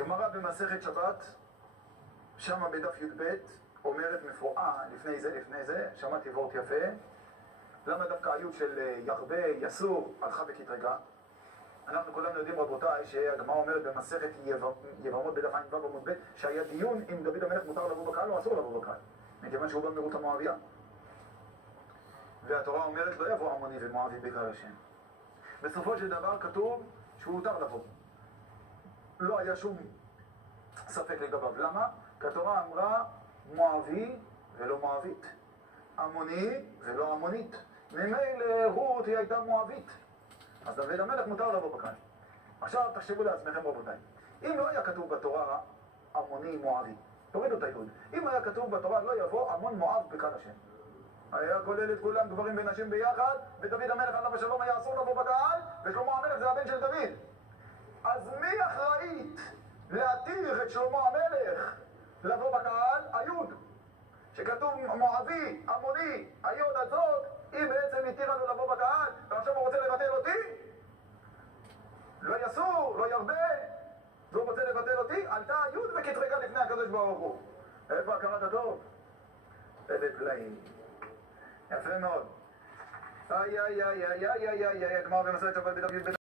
גמרא במסכת שבת, שמה בדף י"ב, אומרת מפורעה, לפני זה, שמעתי וורט יפה. למה דווקא היוד של ירבה, יסור, הלכה וקטרגה? אנחנו כולנו יודעים, רבותיי, שהגמרא אומרת במסכת יבמות בדף ע"ו עמוד ב', שהיה דיון אם דוד המלך מותר לבוא בקהל או אסור לבוא בקהל, מכיוון שהוא בא מרות המואביה. והתורה אומרת לא יבוא עמוני ומואבי בקהל השם. בסופו של דבר כתוב שהוא הותר לבוא. לא היה שום ספק לגביו. למה? כי התורה אמרה מואבי ולא מואבית, עמוני ולא עמונית. ממילא רות היא הייתה מואבית, אז דוד המלך מותר לבוא בקהל. עכשיו תחשבו לעצמכם, רבותיי, אם לא היה כתוב בתורה עמוני מואבי, תורידו את היוד, אם היה כתוב בתורה לא יבוא עמון מואב בקהל השם, היה כולל את כולם גברים ונשים ביחד, ודוד המלך עליו השלום היה אסור לבוא בקהל, ושלמה המלך זה הבן של דוד. אז מי אחראית להתיר את שלמה המלך לבוא בקהל? היוד, שכתוב מואבי, עמוני. היוד הזאת היא בעצם התירה לו לבוא בקהל, ועכשיו הוא רוצה לבטל אותי? לא יסור, לא ירבה, והוא רוצה לבטל אותי? עלתה היוד וקטרגה לפני הקדוש ברוך הוא. איפה הכרת הטוב? פלא פלאים. יפה מאוד. איי איי איי איי איי איי איי, גמרא במסכת שבת בדף י"ב.